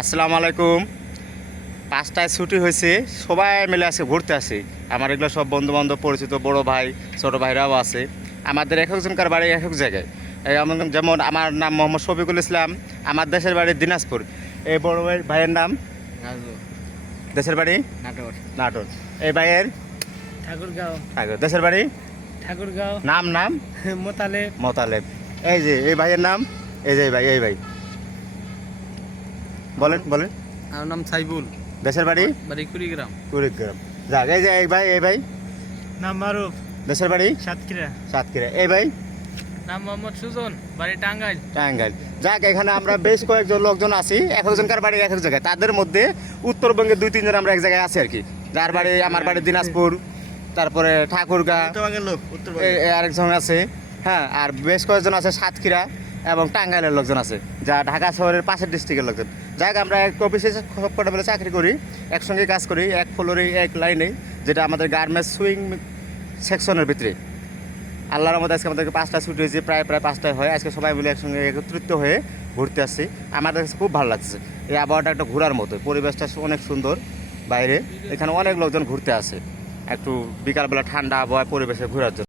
আসসালামু আলাইকুম। 5টায় ছুটি হয়েছে, সবাই মিলে আজকে ঘুরতে আসি। আমার এগুলো সব বন্ধুবান্ধব, পরিচিত বড় ভাই, ছোট ভাইরাও আছে। আমাদের এক একজনকার বাড়ি এক এক জায়গায়। যেমন আমার নাম মোহাম্মদ শফিকুল ইসলাম, আমার দেশের বাড়ি দিনাজপুর। এই বড় ভাইয়ের নাম রাজু, দেশের বাড়ি নাটোর। নাটোর। এই ভাইয়ের ঠাকুরগাঁও। দেশের বাড়ি ঠাকুরগাঁও। নাম মোতালেব। মোতালেব। এই যে এই ভাইয়ের নাম, এই যে এই ভাই বলেন বলেন। আমার নাম সাইবুল। দেশের বাড়ি কুড়িগ্রাম। কুড়িগ্রাম। যাক, এই যে এই ভাই নাম মারুফ। দেশের বাড়ি সাতক্ষীরা। সাতক্ষীরা। এই ভাই নাম মোহাম্মদ সুজন, বাড়ি টাঙ্গাইল। টাঙ্গাইল। যাক, এখানে আমরা বেশ কয়েকজন লোকজন আছি, এক একজনকার বাড়ি এক এক জায়গায়। তাদের মধ্যে উত্তরবঙ্গে 2-3 জন আমরা এক জায়গায় আছি আর কি। যার বাড়ি, আমার বাড়ি দিনাজপুর, তারপরে ঠাকুরগাঁ, আরেকজন আছে। হ্যাঁ, আর বেশ কয়েকজন আছে সাতক্ষীরা এবং টাঙ্গাইলের লোকজন আছে, যা ঢাকা শহরের পাশের ডিস্ট্রিক্টের লোকজন। যাক, আমরা এক অফিসে সবকটা মিলে চাকরি করি, একসঙ্গে কাজ করি, এক ফ্লোরে এক লাইনে, যেটা আমাদের গার্মেন্টস সুইং সেকশনের ভিতরে। আল্লাহর রহমতে আজকে আমাদেরকে 5টায় ছুটি হয়েছে, প্রায় 5টায় হয়। আজকে সবাই মিলে একসঙ্গে একত্রিত হয়ে ঘুরতে আসছি। আমাদের কাছে খুব ভালো লাগছে। এই আবহাওয়াটা একটা ঘোরার মতো, পরিবেশটা অনেক সুন্দর। বাইরে এখানে অনেক লোকজন ঘুরতে আসে, একটু বিকালবেলা ঠান্ডা আবহাওয়ায় পরিবেশে ঘোরার জন্য।